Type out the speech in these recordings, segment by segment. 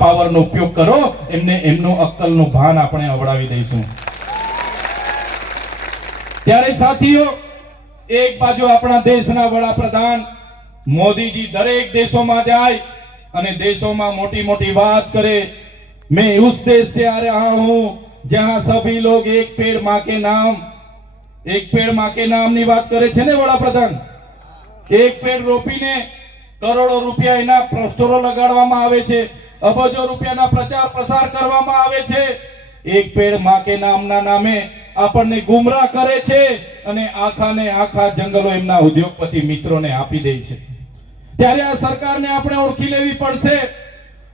પાવરનો ઉપયોગ કરો, એમને એમનો અક્કલનું ભાન આપણે અવડાવી દઈશું. ત્યારે સાથીઓ, એક બાજુ આપણા દેશના વડાપ્રધાન મોદીજી દરેક દેશોમાં જાય અને દેશોમાં મોટી મોટી વાત કરે. मैं उस देश से आ रहा हूं जहां सभी लोग एक पेड़ मां के नाम ની વાત કરે છે ને વડાપ્રધાન. એક પેડ રોપીને કરોડો રૂપિયા એના પોસ્ટરો લગાડવામાં આવે છે, અબજો રૂપિયાના પ્રચાર પ્રસાર કરવામાં આવે છે. એક પેડ માં કે નામના નામે આપણને ગુમરાહ કરે છે અને આખા જંગલો એમના ઉદ્યોગપતિ મિત્રોને આપી દે છે. ત્યારે આ સરકારને આપણે ઓળખી લેવી પડશે,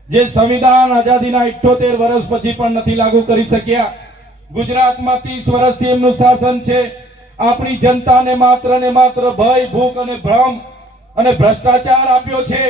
જે સંવિધાન આઝાદીના 78 વર્ષ પછી પણ નથી લાગુ કરી શક્યા. ગુજરાતમાં 30 વર્ષથી એમનું શાસન છે. આપણી જનતાને માત્ર ને માત્ર ભય, ભૂખ અને ભ્રમ અને ભ્રષ્ટાચાર આપ્યો છે.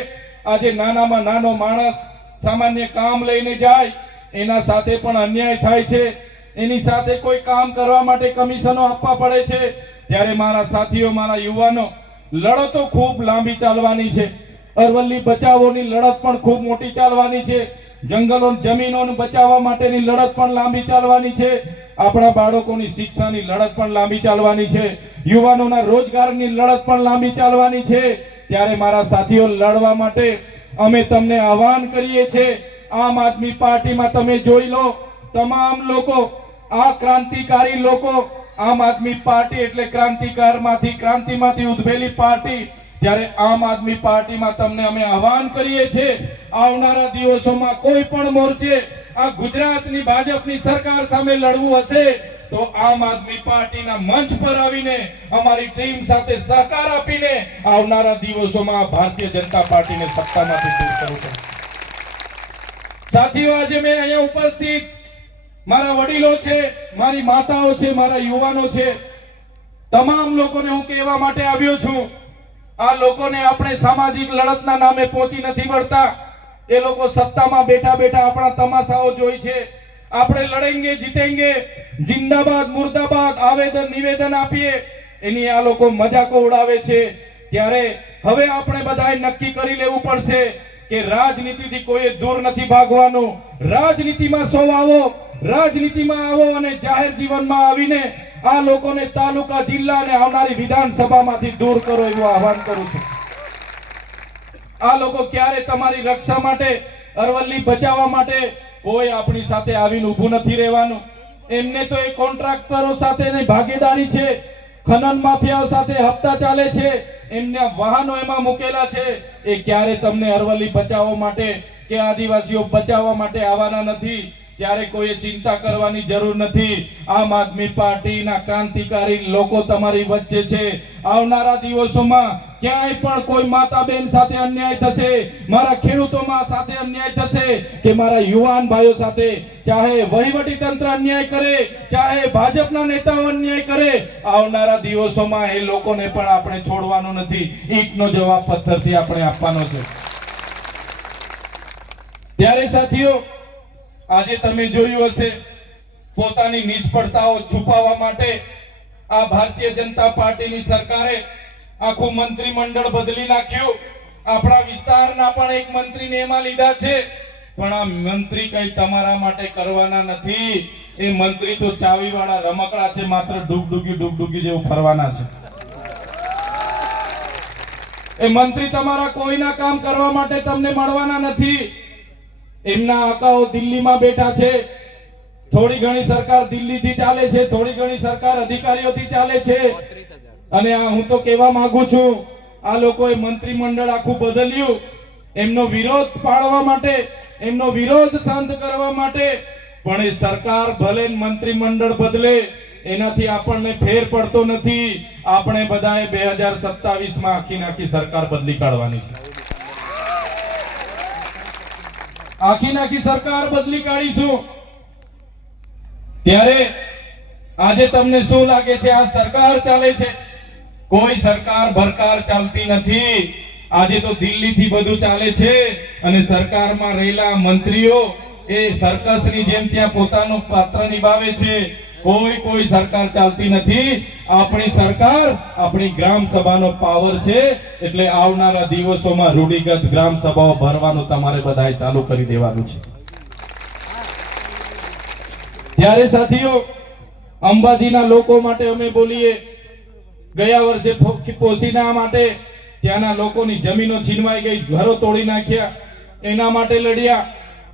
આજે નાનામાં નાનો માણસ સામાન્ય કામ લઈને જાય, એના સાથે પણ અન્યાય થાય છે. એની સાથે કોઈ કામ કરવા માટે કમિશનો આપવા પડે છે. ત્યારે મારા સાથીઓ, મારા યુવાનો, લડતો ખૂબ લાંબી ચાલવાની છે. અરવલ્લી બચાવોની લડત પણ ખૂબ મોટી ચાલવાની છે. જંગલો જમીનોને બચાવવા માટેની લડત પણ લાંબી ચાલવાની છે. આપણા બાળકોની શિક્ષાની લડત પણ લાંબી ચાલવાની છે. યુવાનોના રોજગારની લડત પણ લાંબી ચાલવાની છે. ત્યારે મારા સાથીઓ, લડવા માટે અમે તમને આહવાન કરીએ છીએ. આમ આદમી પાર્ટીમાં તમે જોઈ લો, તમામ લોકો, આ ક્રાંતિકારી લોકો, આમ આદમી પાર્ટી એટલે ક્રાંતિમાંથી ઉદ્ભવેલી પાર્ટી. ત્યારે આમ આદમી પાર્ટીમાં તમને અમે આહવાન કરીએ છીએ, આવનારા દિવસોમાં કોઈ પણ મોરચે આ ગુજરાતની ભાજપની સરકાર સામે લડવું હશે તો આમ આદમી પાર્ટીના મંચ પર આવીને અમારી ટીમ સાથે સહકાર આપીને આવનારા દિવસોમાં ભારતીય જનતા પાર્ટીને સત્તામાંથી દૂર કરવું પડશે. સાથીઓ, આજે મેં અહીંયા ઉપસ્થિત મારા વડીલો છે, મારી માતાઓ છે, મારા યુવાનો છે, તમામ લોકોને હું કહેવા માટે આવ્યો છું, આ લોકોને આપણે સામાજિક લડતના નામે પહોંચી નથી વળતા. એ લોકો સત્તામાં બેઠા બેઠા આપણા તમાશાઓ જોઈ છે. આપણે લડેંગે જીતેંગે, જિંદાબાદ મુર્દાબાદ આવેદન નિવેદન આપીએ, એની આ લોકો મજાકો ઉડાવે છે. ત્યારે હવે આપણે બધાએ નક્કી કરી લેવું પડશે કે રાજનીતિથી કોઈ દૂર નથી ભાગવાનું. રાજનીતિમાં આવો અને જાહેર જીવનમાં આવીને આ લોકોને તાલુકા, જિલ્લા અને આવનારી વિધાનસભામાંથી દૂર કરો એવું આહવાન કરું છું. આ લોકો ક્યારે તમારી રક્ષા માટે, અરવલ્લી બચાવવા માટે કોઈ આપણી સાથે આવીને ઊભું નથી રહેવાનું. એમને તો એ કોન્ટ્રાક્ટરો સાથેની ભાગીદારી છે, ખનન માફિયાઓ સાથે હપ્તા ચાલે છે, એમના વાહનો એમાં મૂકેલા છે. એ ક્યારે તમને અરવલ્લી બચાવવા માટે કે આદિવાસીઓ બચાવવા માટે આવવાના નથી. ત્યારે કોઈએ ચિંતા કરવાની જરૂર નથી. આમ આદમી પાર્ટીના ક્રાંતિકારી લોકો તમારી વચ્ચે છે. આવનારા દિવસોમાં ક્યાંય પણ કોઈ માતા બહેન સાથે અન્યાય થશે, મારા ખેડૂતોમાં સાથે અન્યાય થશે કે મારા યુવાન ભાઈઓ સાથે, ચાહે વહીવટી તંત્ર અન્યાય કરે, ચાહે ભાજપના નેતાઓ અન્યાય કરે, આવનારા દિવસોમાં એ લોકોને પણ આપણે છોડવાનું નથી. ઈંટનો જવાબ પથ્થરથી આપણે આપવાનો છે. ત્યારે સાથીઓ, આજે તમે જોયું હશે, પોતાની નિષ્ફળતાઓ છુપાવવા માટે આ ભારતીય જનતા પાર્ટીની સરકારે આખું મંત્રીમંડળ બદલી નાખ્યું. આપણા વિસ્તારના પણ એક મંત્રીને એમાં લીધા છે, પણ આ મંત્રી કઈ તમારા માટે કરવાના નથી. એ મંત્રી તો ચાવીવાળા રમકડા છે, માત્ર ડુગડુગી જેવું ફરવાના છે. એ મંત્રી તમારા કોઈના કામ કરવા માટે તમને મળવાના નથી. એમના આકાઓ દિલ્હીમાં બેઠા છે. થોડી ઘણી સરકાર દિલ્હીથી ચાલે છે, થોડી ઘણી સરકાર અધિકારીઓથી ચાલે છે. અને હું તો કહેવા માંગુ છું, આ લોકોએ મંત્રીમંડળ આખું બદલ્યું એમનો વિરોધ પાડવા માટે, એમનો વિરોધ શાંત કરવા માટે. પણ એ સરકાર ભલે મંત્રીમંડળ બદલે, એનાથી આપણને ફેર પડતો નથી. આપણે બધાએ 2027માં આખી સરકાર બદલી કાઢવાની છે. આખી સરકાર બદલી કાઢીશું. ત્યારે આજે તમને શું લાગે છે? આ સરકાર ચાલે છે, કોઈ સરકાર ભરકાર ચાલતી નથી. આજે તો દિલ્હીથી બધું ચાલે છે અને સરકારમાં રહેલા મંત્રીઓ એ સર્કસની જેમ ત્યાં પોતાનું પાત્ર નિભાવે છે. કોઈ સરકાર ચાલતી નથી. આપણી સરકાર આપણી ગ્રામ સભાનો પાવર છે. એટલે આવનારા દિવસોમાં રૂઢિગત ગ્રામ સભાઓ ભરવાનું તમારે બધાએ ચાલુ કરી દેવાનું છે. ત્યારે સાથીઓ, અંબાજીના લોકો માટે અમે બોલીએ. ગયા વર્ષે પોસીના માટે ત્યાંના લોકોની જમીનો છીનવાઈ ગઈ, ઘરો તોડી નાખ્યા, એના માટે લડ્યા.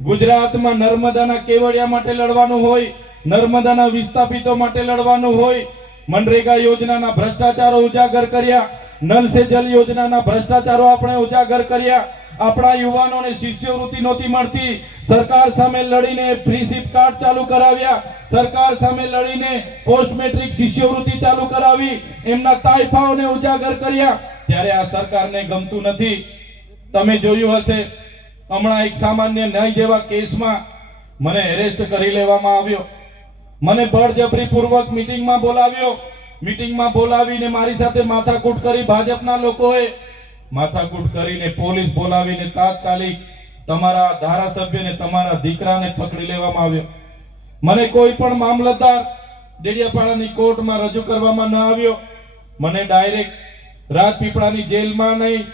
ગુજરાતમાં નર્મદાના કેવડિયા માટે લડવાનું હોય, નર્મદાના વિસ્થાપિતો માટે લડવાનું હોય. મનરેગા યોજનાના ભ્રષ્ટાચારો ઉજાગર કર્યા, નલ સે જલ યોજનાના ભ્રષ્ટાચારો આપણે ઉજાગર કર્યા. આપણા યુવાનોને શિષ્યવૃત્તિ નહોતી મળતી, સરકાર સામે લડીને ફ્રીશીપ કાર્ડ ચાલુ કરાવ્યા, સરકાર સામે લડીને પોસ્ટ મેટ્રિક શિષ્યવૃત્તિ ચાલુ કરાવી, એમના તાઇફાઓને ઉજાગર કર્યા. ત્યારે આ સરકારને ગમતું નથી. તમે જોયું હશે, હમણાં એક સામાન્ય ન્યાય જેવા કેસમાં મને એરેસ્ટ કરી લેવામાં આવ્યો. મને બળજબરીપૂર્વક મીટિંગમાં બોલાવ્યો. મીટિંગમાં બોલાવીને મારી સાથે માથાકૂટ કરી. ભાજપના લોકોએ માથાકૂટ કરીને પોલીસ બોલાવીને તાત્કાલિક તમારા ધારાસભ્યને, તમારા દીકરાને પકડી લેવામાં આવ્યો. મને કોઈ પણ મામલતદાર ડેડિયાપાડાની કોર્ટમાં રજૂ કરવામાં ન આવ્યો. મને ડાયરેક્ટ રાજપીપળાની જેલમાં નહીં,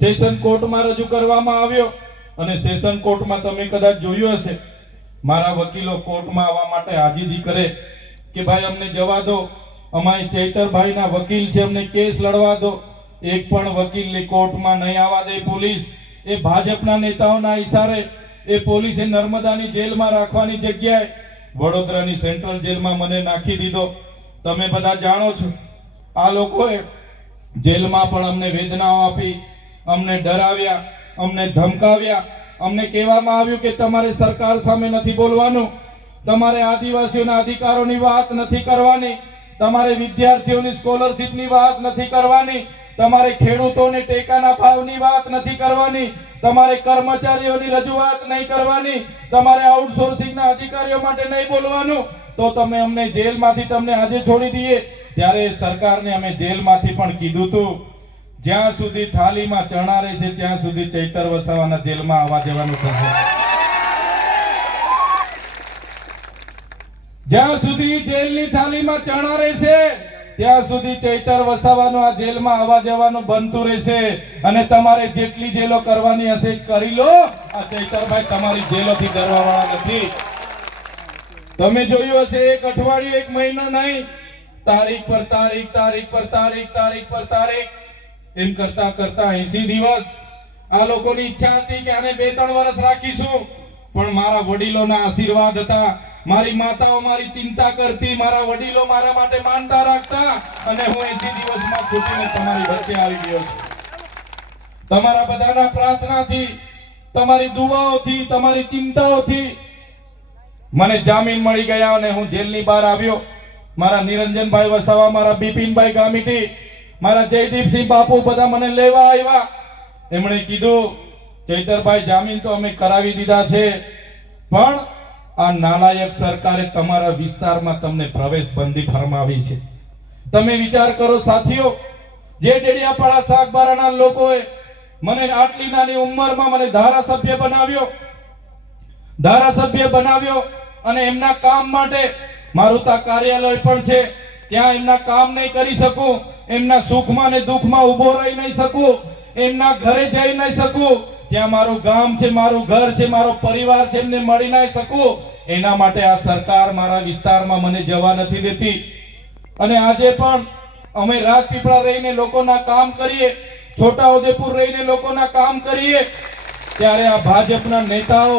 સેશન કોર્ટમાં રજૂ કરવામાં આવ્યો. અને સેશન કોર્ટમાં તમે કદાચ જોયું હશે, મારા વકીલો કોર્ટમાં આવવા માટે આજીજી કરે કે ભાઈ અમને જવા દો, અમારી ચૈતરભાઈના વકીલ છે, અમને કેસ લડવા દો. એક પણ વકીલની કોર્ટમાં નહીં આવવા દે પોલીસ. એ ભાજપના નેતાઓના ઈશારે એ પોલીસે નર્મદાની જેલમાં રાખવાની જગ્યાએ વડોદરાની સેન્ટ્રલ જેલમાં મને નાખી દીધો. તમે બધા જાણો છો, આ લોકોએ જેલમાં પણ અમને વેદનાઓ આપી, અમને ડરાવ્યા, અમને ધમકાવ્યા. અમને કહેવામાં આવ્યું કે તમારે સરકાર સામે નથી બોલવાનું, તમારે આદિવાસીઓના અધિકારોની વાત નથી કરવાની, તમારે વિદ્યાર્થીઓની સ્કોલરશિપની વાત નથી કરવાની, તમારે ખેડૂતોને ટેકાના ભાવની વાત નથી કરવાની, તમારે કર્મચારીઓની રજૂઆત નહીં કરવાની, તમારે આઉટસોર્સિંગના અધિકારીઓ માટે નહીં બોલવાનું. તો તમે અમને જેલમાંથી તમને આજે છોડી દઈએ. ત્યારે સરકારને અમે જેલમાંથી પણ કીધું હતું, જ્યાં સુધી થાળીમાં ચણા રહે છે ત્યાં સુધી ચૈતર વસાવાના જેલમાં આવવા દેવાનું થશે. જ્યાં સુધી જેલની થાળીમાં ચણા રહેશે ત્યાં સુધી ચૈતર વસાવાનું આ જેલમાં આવવા જવાનું બનતું રહેશે. અને તમારે જેટલી જેલો કરવાની હશે કરી લો. આ ચૈતરભાઈ તમારી જેલોથી ડરવાવાળા નથી. તમે જોયું હશે, એક અઠવાડિયું, એક મહિનો નહીં, તારીખ પર તારીખ, તારીખ પર તારીખ, તારીખ પર તારીખ, એમ કરતા કરતા 80 દિવસ. આ લોકોની ઈચ્છા હતી કે આને 2-3 વર્ષ રાખીશું, પણ મારા વડીલોના આશીર્વાદ હતા, મારી માતાઓ મારી ચિંતા કરતી, મારા વડીલો મારા માટે માનતા રાખતા, અને હું 80 દિવસમાં છૂટીને તમારી વચ્ચે આવી ગયો છું. તમારા બધાના પ્રાર્થનાથી, તમારી દુઆઓથી, તમારી ચિંતાઓથી મને જામીન મળી ગયા અને હું જેલની બહાર આવ્યો. મારા નિરંજનભાઈ વસાવા, મારા બિપિનભાઈ ગામિતી, મારા જયદીપસિંહ બાપુ બધા મને લેવા આવ્યા. એમણે કીધું, ચૈતરભાઈ જામીન તો અમે કરાવી દીધા છે, પણ આ નાલાયક સરકારે તમારા વિસ્તારમાં તમને પ્રવેશ બંધી ફરમાવી છે. તમે વિચાર કરો સાથીઓ, જે ડેડિયાપાડા સાગબારાના લોકોએ મને આટલી નાની ઉંમરમાં મને ધારાસભ્ય બનાવ્યો અને એમના કામ માટે મારું તા કાર્યાલય પણ છે, ત્યાં એમના કામ નહીં કરી શકું, એમના સુખમાં ને દુઃખમાં ઉભો રહી નહીં શકું, એમના ઘરે જઈ નહીં શકું, ત્યાં મારું ગામ છે, મારું ઘર છે, મારો પરિવાર છે, એમને મળી નહીં શકું. એના માટે આ સરકાર મારા વિસ્તારમાં મને જવા નથી દેતી. અને આજે પણ અમે રાજપીપળા રહીને લોકોના કામ કરીએ, છોટાઉદેપુર રહીને લોકોના કામ કરીએ, ત્યારે આ ભાજપના નેતાઓ